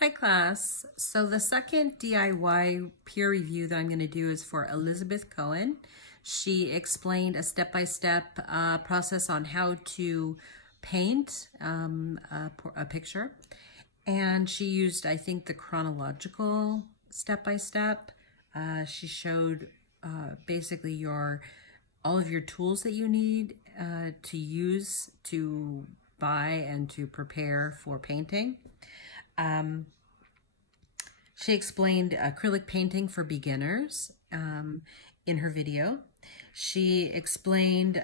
Hi class. So the second DIY peer review that I'm going to do is for Elizabeth Cohen. She explained a step-by-step process on how to paint a picture. And she used, I think, the chronological step-by-step. She showed basically all of your tools that you need to use to buy and to prepare for painting. She explained acrylic painting for beginners in her video. She explained,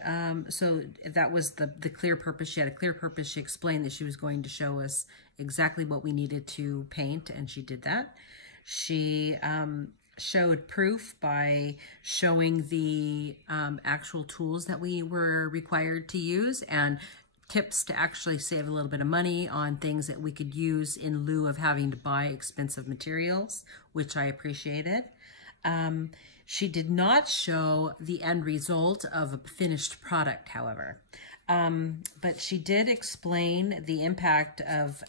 so that was the clear purpose. She had a clear purpose. She explained that she was going to show us exactly what we needed to paint, and she did that. She showed proof by showing the actual tools that we were required to use and tips to actually save a little bit of money on things that we could use in lieu of having to buy expensive materials, which I appreciated. She did not show the end result of a finished product, however. But she did explain the impact of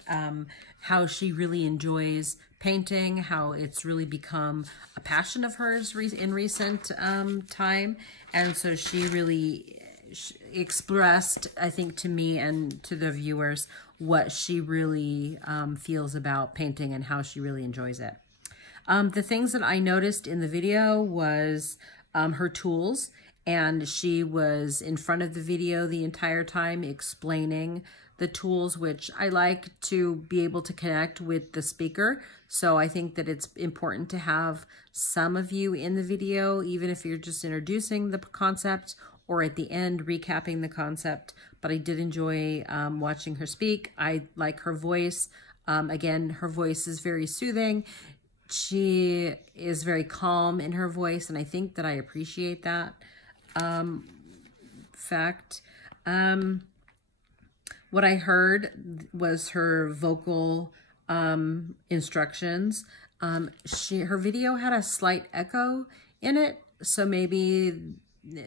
how she really enjoys painting, how it's really become a passion of hers in recent time. And so she really expressed, I think, to me and to the viewers what she really feels about painting and how she really enjoys it. The things that I noticed in the video was her tools, and she was in front of the video the entire time explaining the tools, which I like to be able to connect with the speaker. So I think that it's important to have some of you in the video, even if you're just introducing the concept or at the end recapping the concept. But I did enjoy watching her speak. I like her voice. Again, her voice is very soothing. She is very calm in her voice, and I think that I appreciate that fact. What I heard was her vocal instructions. Her video had a slight echo in it, so maybe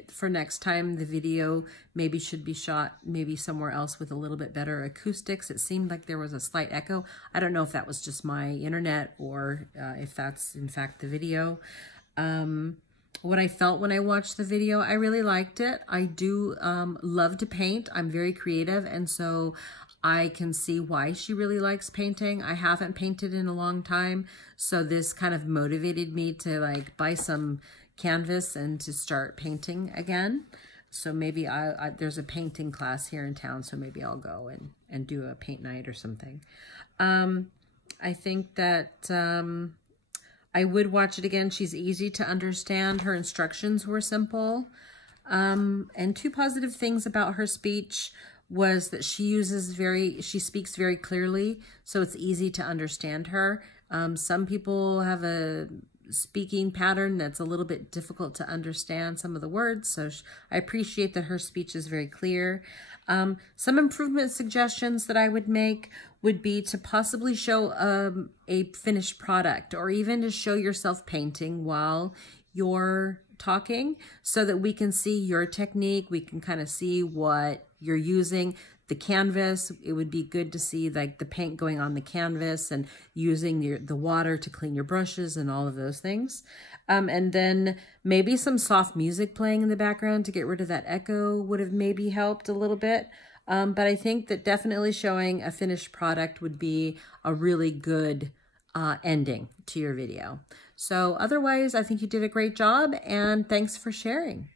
for next time the video maybe should be shot maybe somewhere else with a little bit better acoustics. It seemed like there was a slight echo. I don't know if that was just my internet or if that's in fact the video. What I felt when I watched the video, I really liked it. I do love to paint. I'm very creative, and so I can see why she really likes painting. I haven't painted in a long time, so this kind of motivated me to like buy some canvas and to start painting again. So maybe there's a painting class here in town, so maybe I'll go and do a paint night or something. I think that I would watch it again. She's easy to understand. Her instructions were simple. And two positive things about her speech was that she speaks very clearly, so it's easy to understand her. Some people have a speaking pattern that's a little bit difficult to understand some of the words, so I appreciate that her speech is very clear. Some improvement suggestions that I would make would be to possibly show a finished product, or even to show yourself painting while you're talking, so that we can see your technique. We can kind of see what you're using. The canvas, it would be good to see like the paint going on the canvas and using the water to clean your brushes and all of those things. And then maybe some soft music playing in the background to get rid of that echo would have maybe helped a little bit. But I think that definitely showing a finished product would be a really good ending to your video. So otherwise, I think you did a great job, and thanks for sharing.